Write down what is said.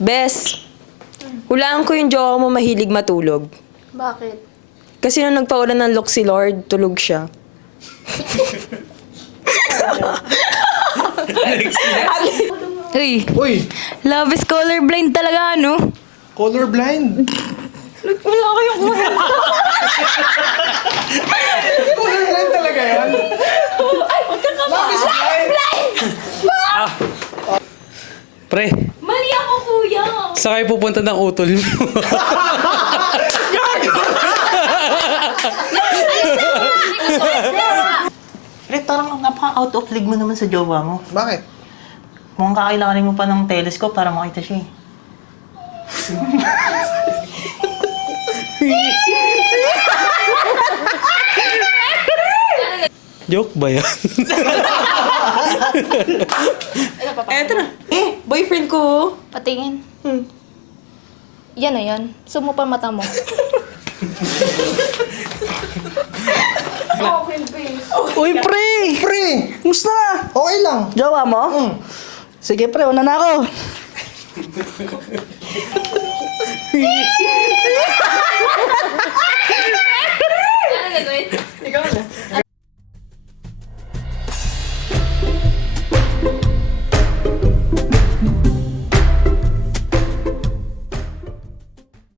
Bes, hulaan ko yung jowa mo mahilig matulog. Bakit? Kasi nung nagpaulan ng look si Lord, tulog siya. Uy, Uy, love is colorblind talaga, ano? colorblind. Wala kayong kwenta. Colorblind talaga yan. Ay, magkakama. Pre, Mali ako, kuya. saan kayo pupunta ng utol mo? Pre, parang napaka-out of league mo naman sa jowa mo. Bakit? Mukhang kakailanganin mo pa ng telescope para makita siya eh. Joke ba yan? Eto na. Boyfriend ko. Patingin. Yan na yan. Sumo pa mata mo. Uy, pre! Pre, Kumusta na? okay lang. Jowa mo? Sige, pre. Una na ako.